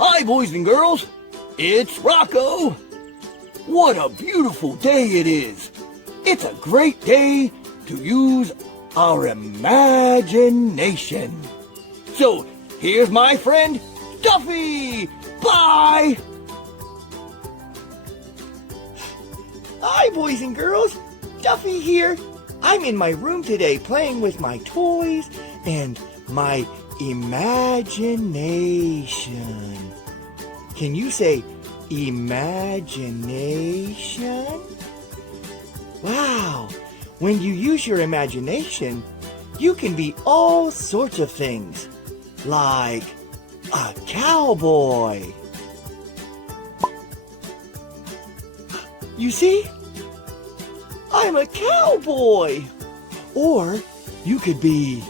Hi, boys and girls. It's Rocco. What a beautiful day it is. It's a great day to use our imagination. So, here's my friend, Duffy. Bye. Hi, boys and girls. Duffy here. I'm in my room today playing with my toys and my imagination. Can you say imagination? Wow. When you use your imagination, you can be all sorts of things, like a cowboy. You see? I'm a cowboy. Or you could be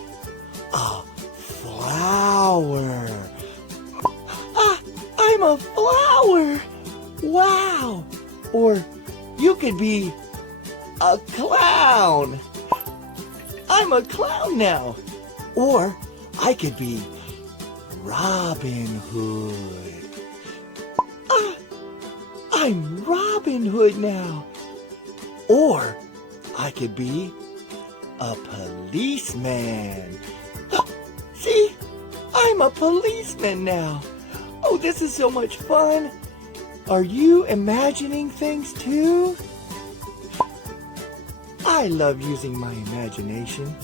a flower. I'm a flower. Wow. Or you could be a clown. I'm a clown now. Or I could be Robin Hood. I'm Robin Hood now. Or I could be a policeman. See? I'm a policeman now. Oh, this is so much fun. Are you imagining things too? I love using my imagination.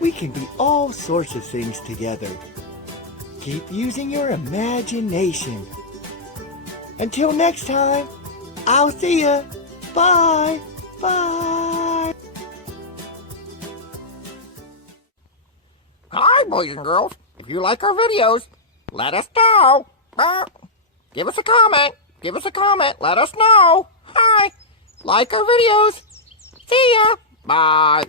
We can be all sorts of things together. Keep using your imagination. Until next time, I'll see ya. Bye. Bye. Hi, boys and girls. If you like our videos, let us know. Give us a comment. Give us a comment. Let us know. Hi. Like our videos. See ya. Bye.